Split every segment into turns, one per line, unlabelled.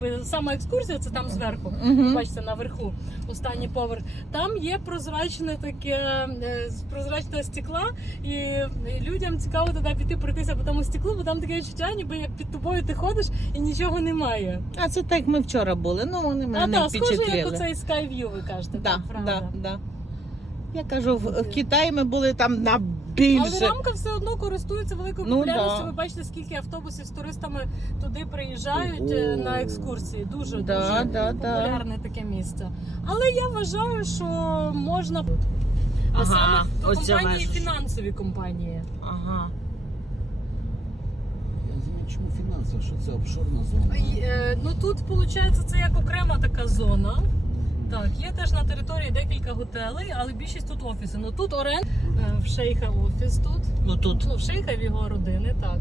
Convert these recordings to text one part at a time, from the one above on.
Сама екскурсія, це там зверху, бачите, наверху, останній поверх. Там є прозрачне таке, з прозрачного стекла, і людям цікаво туди піти пройтися по тому стеклу, бо там таке відчуття, ніби як під тобою ти ходиш і нічого немає.
А це так, як ми вчора були, ну вони мене не впечатлили.
Схоже, як оцей Skyview, ви кажете, так, правда?
Да. Я кажу, в Китаї ми були там на більше.
Але Рамка все одно користується великою популярністю. Ви бачите, скільки автобусів з туристами туди приїжджають на екскурсії. Дуже популярне таке місце. Але я вважаю, що можна, а саме компанії, фінансові компанії.
Ага.
Я не знаю, чому фінансово, що це офшорна зона?
Ну тут, виходить, це як окрема така зона. Так, є теж на території декілька готелей, але більшість тут офіси. Ну тут в шейха офіс тут. Ну, в шейха в його родини, так.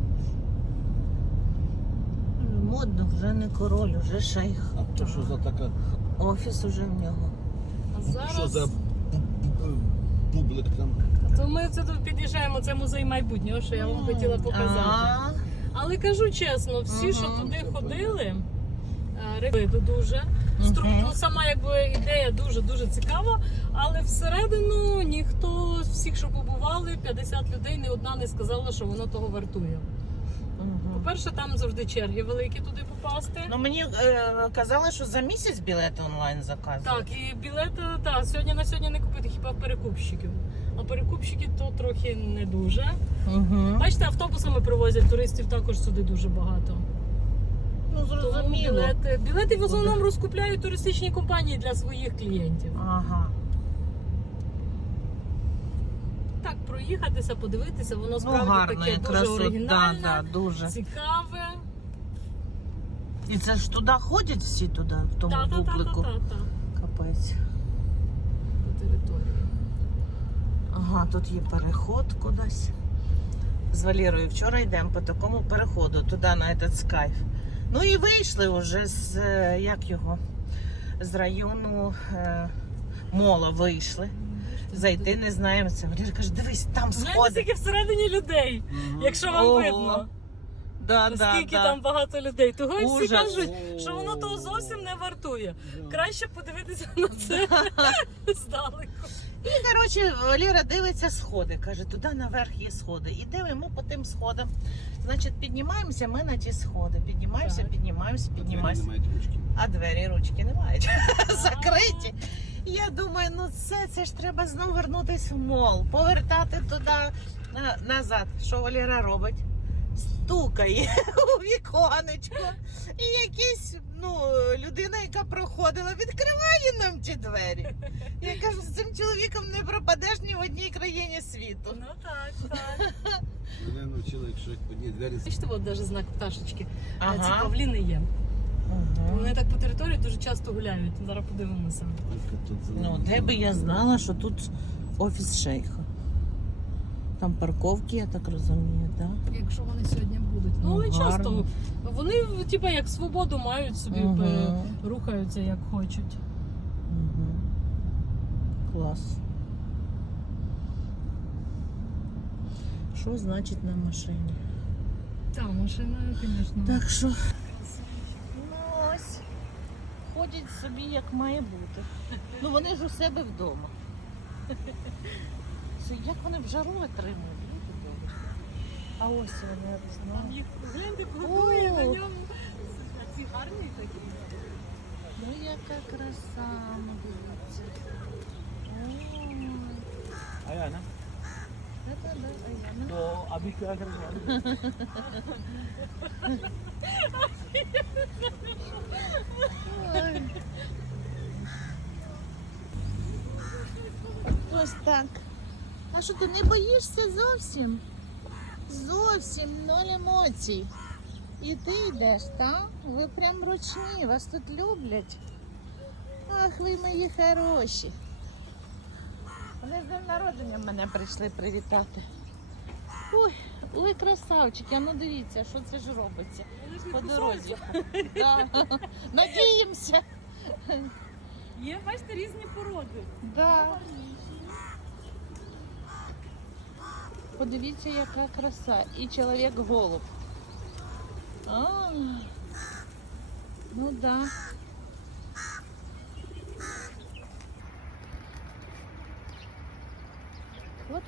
Модно, вже не король, вже шейх.
А то що за така...
Офіс уже в нього.
А зараз...
Що за бублик там?
То ми це тут під'їжджаємо, це музей майбутнього, що я вам хотіла показати. Але кажу чесно, всі, що туди ходили, рекомендую дуже. Сама якби ідея дуже цікава, але всередину ніхто з всіх, що побували, 50 людей, ні одна не сказала, що воно того вартує. По-перше, там завжди черги великі туди попасти.
Ну мені казали, що за місяць білети онлайн заказують.
Так, і білети, сьогодні на сьогодні не купити, хіба перекупщиків. А перекупщики то трохи не дуже. Бачите, автобусами привозять туристів також сюди дуже багато.
Ну, зрозуміло.
Білети в основному розкупляють туристичні компанії для своїх клієнтів.
Ага.
Так, проїхатися, подивитися, воно справді
гарне,
таке дуже оригінальне,
дуже
цікаве.
І це ж туди ходять всі туди, в тому бублику?
Так.
Капець.
По території.
Ага, тут є переход кудись. З Валерою вчора йдемо по такому переходу, туди на этот скайф. Ну і вийшли вже з, як його, з району мола вийшли. Зайти не знаємо. Це Валерія каже, дивись, там сходи.
Знаєте, скільки всередині людей, якщо вам видно. Скільки там багато людей. Того і всі кажуть, що воно того зовсім не вартує. Краще подивитися на це здалеку.
І, коротше, Валера дивиться сходи. Каже, туди наверх є сходи. І дивимо по тим сходам. Значить, піднімаємося ми на ті сходи. Піднімаємося. А двері ручки не мають. Закриті. Я думаю, ну це ж треба знову вернутися в мол. Повертати туди, назад. Що Валера робить? Стукає у віконечко. І якась людина, яка проходила, відкриває нам ті двері. Я кажу, з цим чоловіком не пропадеш ні в одній країні світу.
Ну так.
Мене навчили, якщо одні двері...
Бачите, от навіть знак пташечки. Ці павліни є. Вони так по території дуже часто гуляють. Зараз подивимося.
Ну, де би я знала, що тут офіс шейха. Там парковки, я так розумію, так?
Якщо вони сьогодні будуть. Ну, але часто. Вони, типу, як свободу мають собі, рухаються як хочуть.
Клас. Що значить на машині?
Так, машина, звісно.
Так що, ось, ходять собі як має бути. Ну вони ж у себе вдома. Як вони в жару отримують? А ось вони,
Там їх, гляньте, плодує на ньому. А ці гарні такі.
Ну яка краса, ну дивіться.
Ayan na.
Аяна.
So, abi ko agad niya.
Ось так. А що ти не боїшся зовсім? Зовсім ноль емоцій. І ти йдеш, так? Ви прям ручні, вас тут люблять. Ах, ви мої хороші. Вони з днем народження мене прийшли привітати. Ой, красавчики, а ну дивіться, що це ж робиться по дорозі. Да. Надіємося.
Є, бачите, різні породи.
Да. Подивіться, яка краса. І чоловік-голуб. Ну да. Вот.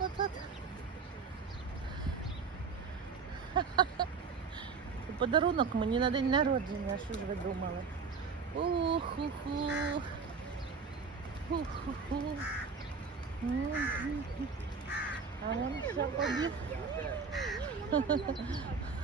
Подарунок мені на день народження, що ж ви думали? Уху-ху. Ху-ху-ху. А вон ще побіг.